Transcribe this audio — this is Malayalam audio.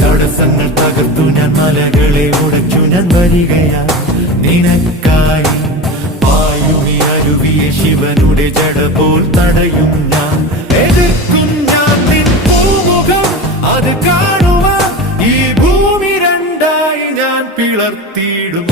തടസ്സങ്ങൾ തകർത്തു ഞാൻ മലകളെ ഉടച്ചു ഞാൻ വരികയാ നിനക്കായി വായുവി അരുവിയെ ശിവനുടെ ജട പോൽ തടയും ഞാൻ എതിർക്കും ഞാൻ നിൻ പൂമുഖം അത് കാണുവാൻ ഈ ഭൂമി രണ്ടായി ഞാൻ പിളർത്തിയിടും.